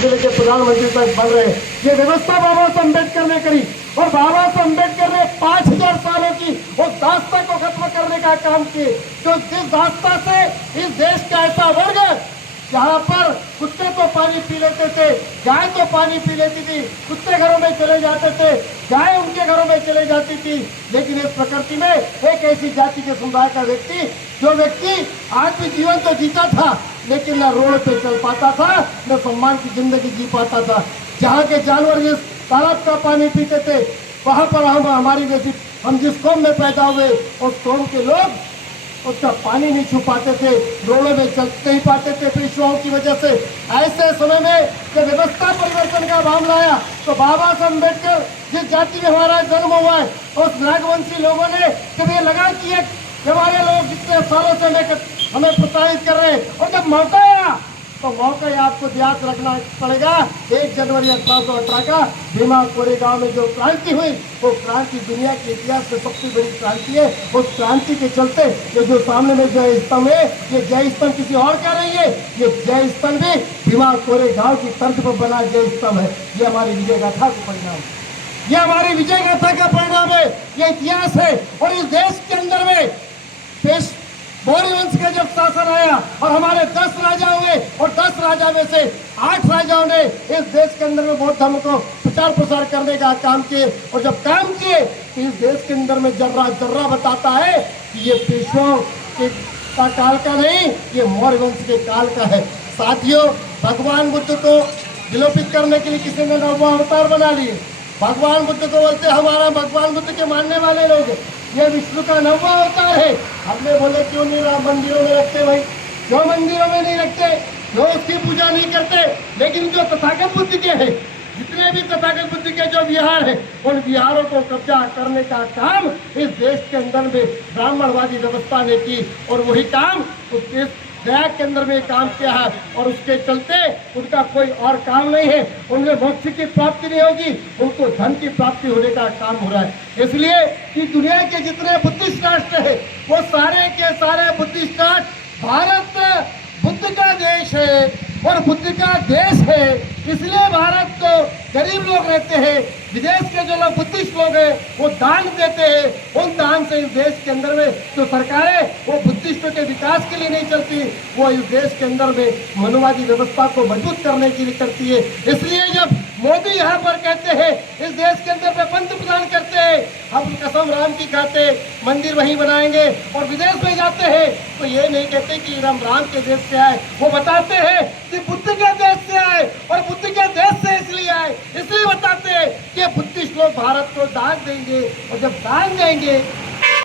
जिले के प्रधानमंत्री तक बन रहे। ये व्यवस्था बाबा साहब अम्बेडकर ने करी और बाबा साहब अम्बेडकर ने 5000 सालों की उस दास्ता को खत्म करने का काम किए। तो जिस दास्ता से इस देश का ऐसा वर्ग जहाँ पर कुत्ते तो पानी पी लेते थे, गाय तो पानी पी लेती थी, कुत्ते घरों में चले जाते थे, गाय उनके घरों में चले जाती थी, लेकिन इस प्रकृति में एक ऐसी जाति के समुदाय का व्यक्ति जो व्यक्ति आज भी जीवन तो जीता था, लेकिन न रोड पे चल पाता था, न सम्मान की जिंदगी जी पाता था। जहाँ के जानवर जिस तालाब का पानी पीते थे, वहाँ पर हम जिस कौम में पैदा हुए उस कौम के लोग उसका पानी नहीं छू पाते थे, रोडों में चल नहीं पाते थे पेशवाओं की वजह से। ऐसे समय में जब व्यवस्था परिवर्तन का मामला आया तो बाबा साहब अम्बेडकर जिस जाति में हमारा जन्म हुआ है उस नागवंशी लोगों ने जब ये लगा कि हमारे लोग जितने सालों से हमें प्रताड़ित कर रहे हैं, और जब मौका आया तो मौका आपको याद रखना पड़ेगा। 1 जनवरी 1818 का भीमा कोरेगांव में जो क्रांति हुई वो क्रांति दुनिया के इतिहास में सबसे बड़ी क्रांति है। उस क्रांति के चलते ये जो सामने में जय स्तंभ है, ये जय स्तंभ किसी और का नहीं है, ये जय स्तंभ भी भीमा कोरेगांव की तर्ज पर बना जय स्तंभ है। ये हमारी विजय गाथा का परिणाम है, ये हमारी विजय गाथा का परिणाम है, ये इतिहास है। और इस देश के अंदर में पेश मौर्य वंश का जब शासन आया और हमारे 10 राजा हुए और 10 राजा में से 8 राजाओं ने इस देश के अंदर में बौद्ध धर्म को प्रचार प्रसार करने का काम किए। और जब काम किए तो इस देश के अंदर में जर्रा जर्रा बताता है कि ये पेशवाओं के काल का नहीं, ये मौर्य वंश के काल का है। साथियों, भगवान बुद्ध को विलोपित करने के लिए किसी ने नौवां अवतार बना लिए। भगवान बुद्ध को बोलते हमारा भगवान बुद्ध के मानने वाले लोग, ये विष्णु का 9वां अवतार है। हमने बोले क्यों नहीं राम मंदिरों में रखते भाई, क्यों मंदिरों में नहीं रखते, क्यों उसकी पूजा नहीं करते। लेकिन जो तथागत बुद्ध के हैं, जितने भी तथागत बुद्ध के जो विहार है, उन विहारों को कब्जा करने का काम इस देश के अंदर में ब्राह्मणवादी व्यवस्था ने की। और वही काम उस देश गया के अंदर में काम किया है और उसके चलते उनका कोई और काम नहीं है। उनमें मोक्ष की प्राप्ति नहीं होगी, उनको धन की प्राप्ति होने का काम हो रहा है। इसलिए कि दुनिया के जितने बुद्धिस्ट राष्ट्र है वो सारे के सारे बुद्धिस्ट राष्ट्र, भारत बुद्ध का देश है और बुद्ध का देश है, इसलिए भारत को गरीब लोग रहते हैं। विदेश के जो लोग बुद्धिस्ट लोग हैं वो दान देते हैं, उन दान से इस देश के अंदर में जो सरकारें वो बुद्धिस्टों के विकास के लिए नहीं चलती, वो इस देश के अंदर में मनुवादी व्यवस्था को मजबूत करने के लिए करती है। इसलिए जब मोदी यहाँ पर कहते हैं इस देश के अंदर में पंत प्रदान करते हैं, हम कसम राम की खाते मंदिर वहीं बनाएंगे, और विदेश में जाते हैं तो ये नहीं कहते कि हम राम के देश से आए, वो बताते हैं कि बुद्ध के देश से आए। और बुद्ध के देश से इसलिए आए, इसलिए बताते हैं कि बुद्धिस्ट लोग भारत को दान देंगे, और जब दान देंगे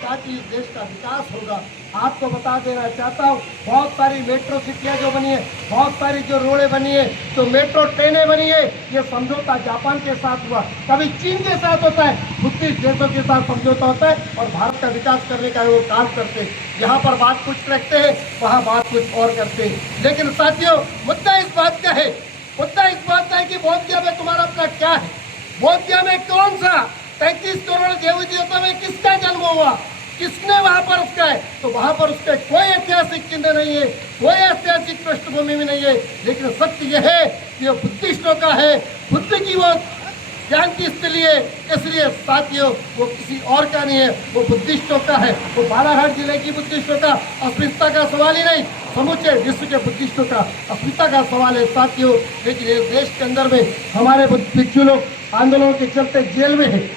ताकि इस देश का विकास होगा। आपको बता देना चाहता हूँ, बहुत सारी मेट्रो सिटियाँ जो बनी है, बहुत सारी जो रोडें बनी है, जो मेट्रो ट्रेनें बनी है, ये समझौता जापान के साथ हुआ, कभी चीन के साथ होता है, बुद्धिस्ट देशों के साथ समझौता होता है और भारत का विकास करने का वो काम करते हैं। यहाँ पर बात कुछ रखते हैं, वहाँ बात कुछ और करते हैं। लेकिन साथियों, मुद्दा इस बात का है, मुद्दा इस बात का है कि बोधगया में तुम्हारा अपना क्या है। बोधगया में कौन सा 33 करोड़ देवी देवता में किसका जन्म हुआ, किसने वहां पर उसका है, तो वहां पर उसका कोई ऐतिहासिक चिन्ह नहीं है, कोई ऐतिहासिक पृष्ठभूमि भी नहीं है। लेकिन सत्य यह है कि वो बुद्धिस्टों का है, बुद्ध की वो ज्ञान की स्थली है, इसलिए साथियों वो किसी और का नहीं है, वो बुद्धिस्टों का है। वो बालाघाट जिले की बुद्धिस्टों का अस्मिता का सवाल ही नहीं, समूचे विश्व के बुद्धिस्टों का अस्मिता का सवाल है साथियों। लेकिन इस देश के अंदर में हमारे भिक्षु लोग आंदोलनों के चलते जेल में है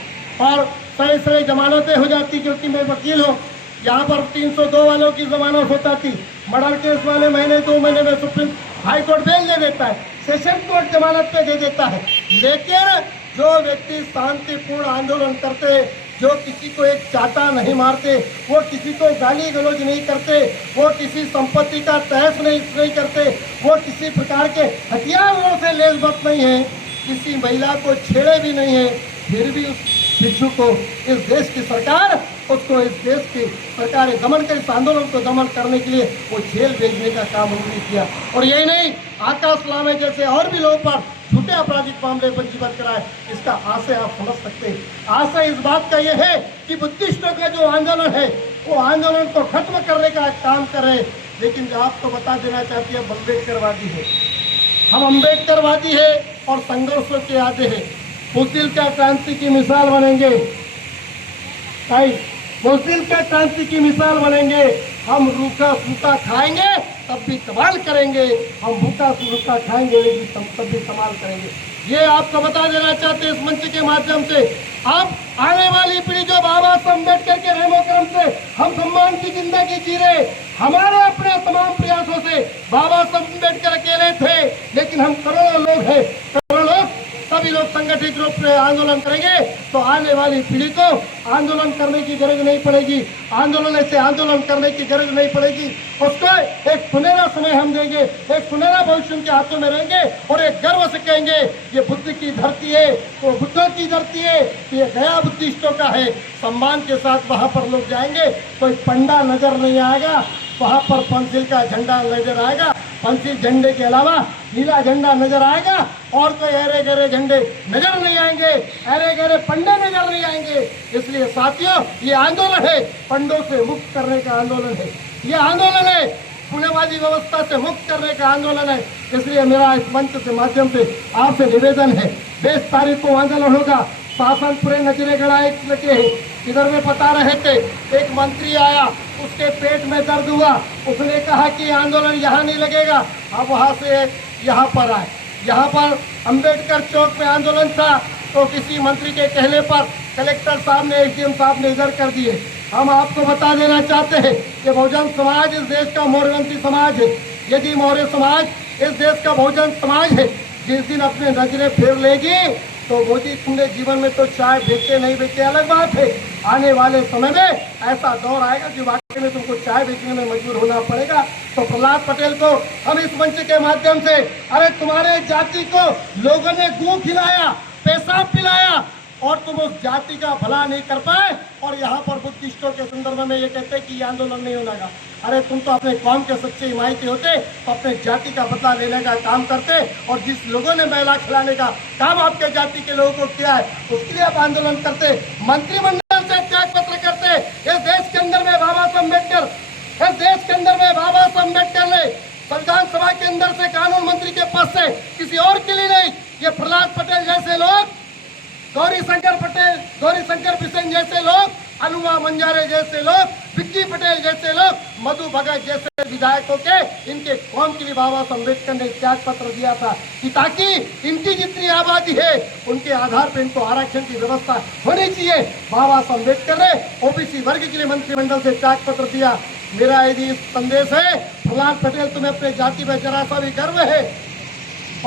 और सही सही जमानतें हो जाती, क्योंकि मैं वकील हूँ। यहाँ पर 302 वालों की जमानत होता थी, मर्डर केस वाले महीने 2 महीने में सुप्रीम हाई कोर्ट बेल दे देता है, सेशन कोर्ट जमानत पे दे देता है। लेकिन जो व्यक्ति शांतिपूर्ण आंदोलन करते, जो किसी को एक चाटा नहीं मारते, वो किसी को गाली गलौज नहीं करते, वो किसी संपत्ति का तहस नहीं करते, वो किसी प्रकार के हथियारों से लेसबत नहीं है, किसी महिला को छेड़े भी नहीं है, फिर भी उस भिक्षु को इस देश की सरकार, उसको इस देश की सरकार दमन कर, इस आंदोलन को दमन करने के लिए वो जेल भेजने का काम उन्होंने किया। और यही नहीं, आकाश लामे जैसे और भी लोगों पर झूठे आपराधिक मामले पंजीबद्ध कराए। इसका आशय आप समझ सकते हैं। आशय इस बात का यह है कि बुद्धिस्टों का जो आंदोलन है वो आंदोलन को खत्म करने का काम कर रहे हैं। लेकिन जो आपको बता देना चाहती है, अम्बेडकरवादी है, हम अम्बेडकरवादी है और संघर्षों के आदि है। बुज़दिल का क्रांति की मिसाल बनेंगे, बुज़दिल का क्रांति की मिसाल बनेंगे। हम रूखा सूखा खाएंगे तब भी कमाल करेंगे, हम भूखा सूखा खाएंगे लेकिन तब भी कमाल करेंगे। ये आपको बता देना चाहते हैं इस मंच के माध्यम से। अब आने वाली पीढ़ी जो बाबा साहब अम्बेडकर के रहमो करम से हम सम्मान की जिंदगी जी रहे, हमारे अपने तमाम प्रयासों से बाबा साहब अम्बेडकर अकेले थे, लेकिन हम करोड़ों लोग हैं, करोड़ों लोग, सभी लोग संगठित रूप से आंदोलन करेंगे तो आने वाली पीढ़ी को आंदोलन करने की जरूरत नहीं पड़ेगी, आंदोलन से आंदोलन करने की जरूरत नहीं पड़ेगी। उसको एक सुनहरा समय हम देंगे, एक सुनहरा भविष्य उनके हाथों में रहेंगे और एक गर्व से कहेंगे ये बुद्ध की धरती है, तो बुद्धों की धरती है, ये गया बुद्धिस्टों का है। सम्मान के साथ वहाँ पर लोग जाएंगे, कोई पंडा नजर नहीं आएगा, वहाँ पर पंचशील का झंडा नजर आएगा, पंचशील झंडे के अलावा नीला झंडा नजर आएगा और कोई अरे गहरे झंडे नजर नहीं आएंगे, अरे गहरे पंडे नजर नहीं आएंगे। इसलिए साथियों, ये आंदोलन है पंडों से मुक्त करने का आंदोलन है, ये आंदोलन है पुण्यवादी व्यवस्था से मुक्त करने का आंदोलन है। इसलिए मेरा इस मंच के माध्यम से आपसे निवेदन है, 20 तारीख को आंदोलन होगा, शासन पूरे नजरे गड़ाए लगे हैं। इधर में बता रहे थे, एक मंत्री आया, उसके पेट में दर्द हुआ, उसने कहा कि आंदोलन यहाँ नहीं लगेगा, अब वहाँ से यहाँ पर आए। यहाँ पर अंबेडकर चौक में आंदोलन था तो किसी मंत्री के कहने पर कलेक्टर साहब ने, एसडीएम साहब ने इधर कर दिए। हम आपको बता देना चाहते हैं कि बहुजन समाज इस देश का मौर्यवंशी समाज है। यदि मौर्य समाज इस देश का बहुजन समाज है, जिस दिन अपने नजरें फेर लेगी तो मोदी तुमने जीवन में तो चाय बेचे नहीं बेचे अलग बात है, आने वाले समय में ऐसा दौर आएगा कि वाकई में तुमको चाय बेचने में मजबूर होना पड़ेगा। तो प्रहलाद पटेल को हम इस मंच के माध्यम से, अरे तुम्हारे जाति को लोगों ने गू खिलाया, पेशाब पिलाया और तुम उस जाति का भला नहीं कर पाए और यहाँ पर बुद्धिस्टों के संदर्भ में ये कहते कि ये आंदोलन नहीं होगा। अरे तुम तो अपने कौम के सच्चे हिमायती होते तो अपने जाति का बदला लेने का काम करते, और जिस लोगों ने महिला खिलाने का काम आपके जाति के लोगों को किया है उसके लिए आप आंदोलन करते, मंत्रिमंडल से त्याग पत्र करते। इस देश के अंदर में बाबा साहब अम्बेडकर, इस देश के अंदर में बाबा साहब अम्बेडकर ने संविधान सभा के अंदर से कानून मंत्री के पद से किसी और के लिए नहीं, ये प्रहलाद पटेल जैसे लोग, गौरी शंकर बिसेन जैसे लोग, अनुमा मंजारे जैसे लोग, विक्की पटेल जैसे लोग, मधु भगत जैसे विधायकों के, इनके कौम के लिए बाबा साहब अम्बेडकर ने त्याग पत्र दिया था कि ताकि इनकी जितनी आबादी है उनके आधार पर इनको आरक्षण की व्यवस्था होनी चाहिए। बाबा साहब अम्बेडकर ने ओबीसी वर्ग के लिए मंत्रिमंडल से त्याग पत्र दिया। मेरा यदि संदेश है, प्रहलाद पटेल तुम्हें अपने जाति में जरा सा भी गर्व है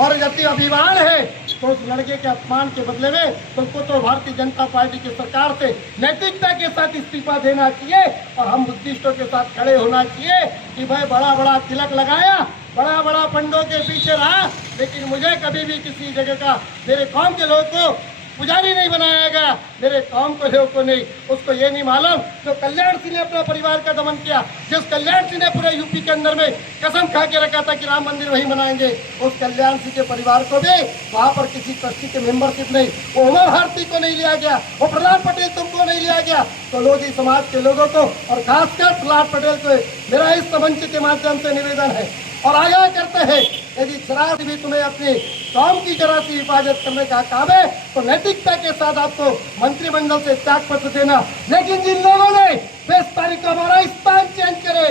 और यदि अभिमान है तो उस लड़के के अपमान के बदले में तुमको तो भारतीय जनता पार्टी की सरकार से नैतिकता के साथ इस्तीफा देना चाहिए और हम बुद्धिस्टों के साथ खड़े होना चाहिए कि भाई बड़ा बड़ा तिलक लगाया, बड़ा बड़ा पंडों के पीछे रहा, लेकिन मुझे कभी भी किसी जगह का, मेरे कौम के लोगों को पुजारी नहीं बनाएगा, मेरे कौम को लोगों को नहीं। उसको ये नहीं मालूम जो कल्याण सिंह ने अपने परिवार का दमन किया, जिस कल्याण सिंह ने पूरे यूपी के अंदर में कसम खा के रखा था कि राम मंदिर वहीं बनाएंगे, उस कल्याण सिंह के परिवार को भी वहाँ पर किसी ट्रस्टी के मेंबरशिप नहीं, वो उमा भारती को नहीं लिया गया, वो प्रहलाद पटेल तुमको नहीं लिया गया। तो लोधी समाज के लोगों को और खासकर प्रहलाद पटेल को मेरा इस मंच के माध्यम से निवेदन है और आगाह करते हैं, यदि जरा भी तुम्हें अपनी कौम की जरा सी हिफाजत करने का काम है तो नैतिकता के साथ आपको मंत्रिमंडल से त्याग पत्र देना। लेकिन जिन लोगों ने 20 तारीख को हमारा स्थान चेंज करे,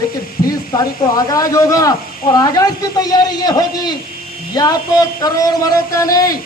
लेकिन 20 तारीख को आगाज होगा और आगाज की तैयारी ये होगी, या तो करोड़ मरों का नहीं,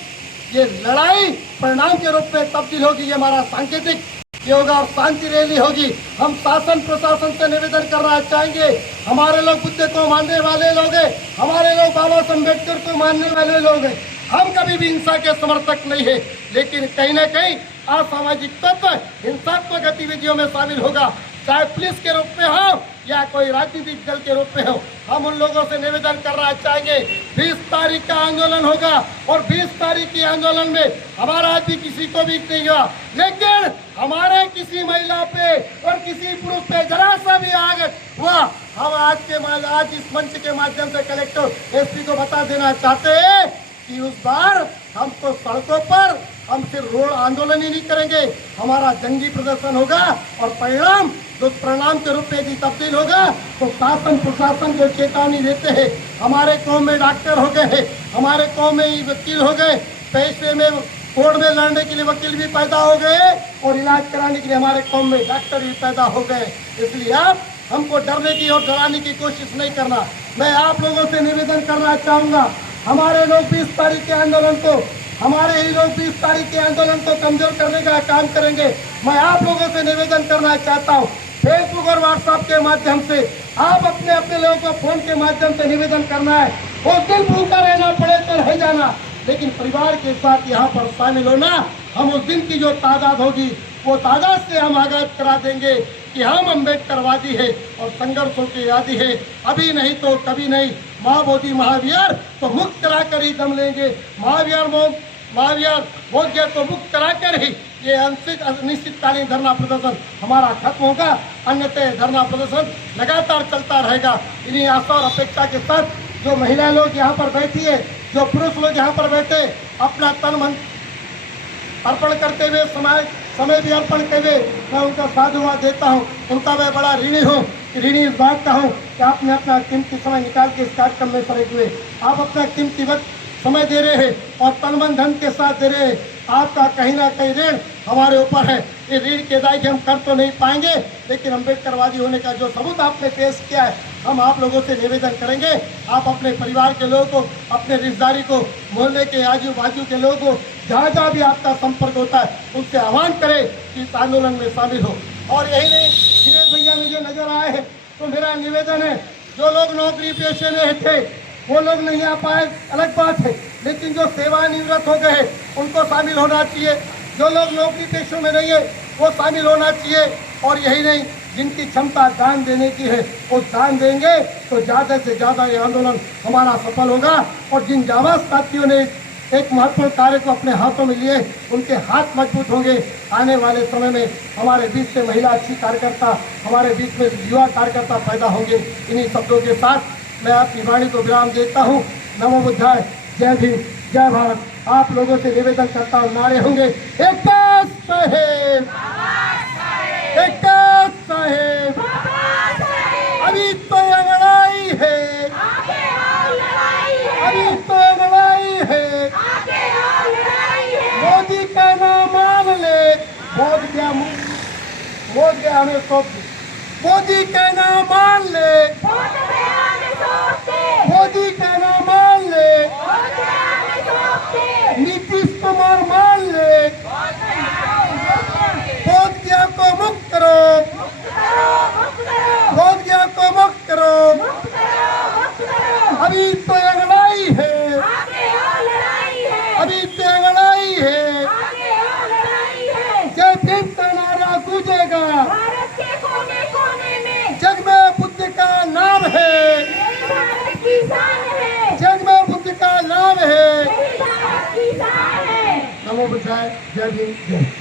ये लड़ाई परिणाम के रूप में तब्दील होगी, ये हमारा सांकेतिक होगा और शांति रैली होगी। हम शासन प्रशासन से निवेदन करना चाहेंगे, हमारे लोग बुद्ध को मानने वाले लोग हैं, हमारे लोग बाबा साहब अम्बेडकर को मानने वाले लोग हैं, हम कभी भी हिंसा के समर्थक नहीं है, लेकिन कहीं ना कहीं असामाजिक तत्व हिंसात्मक गतिविधियों में शामिल होगा, चाहे पुलिस के रूप में हो या कोई राजनीतिक दल के रूप में हो। हम उन लोगों से निवेदन करना चाहेंगे, 20 तारीख का आंदोलन होगा और 20 तारीख के आंदोलन में हमारा आज भी किसी को भी नहीं हुआ, लेकिन हमारे किसी महिला पे और किसी पुरुष पे जरा सा भी आग हुआ, हम आज इस मंच के माध्यम से कलेक्टर एसपी को बता देना चाहते हैं कि उस बार हम तो सड़कों पर हम सिर्फ रोड आंदोलन ही नहीं करेंगे, हमारा जंगी प्रदर्शन होगा और परिणाम दुष्परिणाम के रूप में भी तब्दील होगा। तो शासन प्रशासन जो चेतावनी देते हैं, हमारे कौम में डॉक्टर हो गए हैं, हमारे कौम में वकील हो गए, पैसे में कोर्ट में लड़ने के लिए वकील भी पैदा हो गए और इलाज कराने के लिए हमारे कौम में डॉक्टर भी पैदा हो गए। इसलिए आप हमको डरने की और डराने की कोशिश नहीं करना। मैं आप लोगों से निवेदन करना चाहूँगा, हमारे लोग 20 तारीख के आंदोलन को, हमारे ही लोग 20 तारीख के आंदोलन को कमजोर करने का काम करेंगे। मैं आप लोगों से निवेदन करना चाहता हूँ, फेसबुक और व्हाट्सएप के माध्यम से आप अपने अपने लोगों को फोन के माध्यम से निवेदन करना है। उस दिन भूखा रहना पड़े तो रह जाना, लेकिन परिवार के साथ यहाँ पर शामिल होना। हम उस दिन की जो तादाद होगी वो तादाद से हम आगाज करा देंगे कि हम अम्बेडकरवादी है और संघर्षों के आदि है, अभी नहीं तो कभी नहीं। महाबोधि महावीर तो मुक्त कराकर ही दम लेंगे, महावीर बोध गया तो मुक्त कराकर ही ये अनिश्चितकालीन धरना प्रदर्शन हमारा खत्म होगा, अन्यथा धरना प्रदर्शन लगातार चलता रहेगा। इन्हीं आशा और अपेक्षा के साथ जो महिला लोग यहाँ पर बैठी है, जो पुरुष लोग यहाँ पर बैठे, अपना तन मन अर्पण करते हुए समय भी अर्पण करते हुए मैं उनका साधुवाद देता हूँ। उनका मैं बड़ा ऋणी हूँ, ऋणी इस बात का हूँ कि आपने अपना कीमती समय निकाल के इस कार्यक्रम में शरीक हुए। आप अपना कीमती वक्त समय दे रहे हैं और तन मन धन के साथ दे रहे हैं। आपका कहीं ना कहीं ऋण हमारे ऊपर है। ये ऋण की अदायगी हम कर तो नहीं पाएंगे, लेकिन अम्बेडकरवादी होने का जो सबूत आपने पेश किया है, हम आप लोगों से निवेदन करेंगे, आप अपने परिवार के लोगों को, अपने रिश्तेदारी को, मोहल्ले के आजू बाजू के लोगों को, जहाँ जहाँ भी आपका संपर्क होता है, उनसे आह्वान करें कि इस आंदोलन में शामिल हो। और यही नहीं, दिनेश भैया मुझे नजर आए हैं तो मेरा निवेदन है, जो लोग नौकरी पेशे में थे वो लोग नहीं आ पाए अलग बात है, लेकिन जो सेवानिवृत्त हो गए उनको शामिल होना चाहिए। जो लोग नौकरी पेशों में नहीं है वो शामिल होना चाहिए। और यही नहीं, जिनकी क्षमता दान देने की है वो दान देंगे तो ज़्यादा से ज़्यादा ये आंदोलन हमारा सफल होगा। और जिन जाबाज साथियों ने एक महत्वपूर्ण कार्य को अपने हाथों में लिए, उनके हाथ मजबूत होंगे। आने वाले समय में हमारे बीच से महिला अच्छी कार्यकर्ता, हमारे बीच में युवा कार्यकर्ता पैदा होंगे। इन्हीं शब्दों के साथ मैं अपनी वाणी को विराम देता हूँ। नमो बुद्धाय, जय भीम, जय भारत। आप लोगों से निवेदन करता हूँ, नारे होंगे एक साहेब, एक साहेब, अभी तो लड़ाई है, अभी तो लड़ाई है, मोदी का नाम मान ले, बोध गया हमें सौंप दे, मोदी का नाम मान ले, मोदी का नाम मान ले, नीतीश कुमार मान ले, बोध गया को मुक्त करो, बोध गया को मुक्त करो, अभी तो लड़ाई है, अभी तो लड़ाई है, जय भीम का नारा गूंजेगा, जग में बुद्ध का नाम है, जग में बुद्ध का नाम है। नमो बुद्धाय, जय भीम, जय।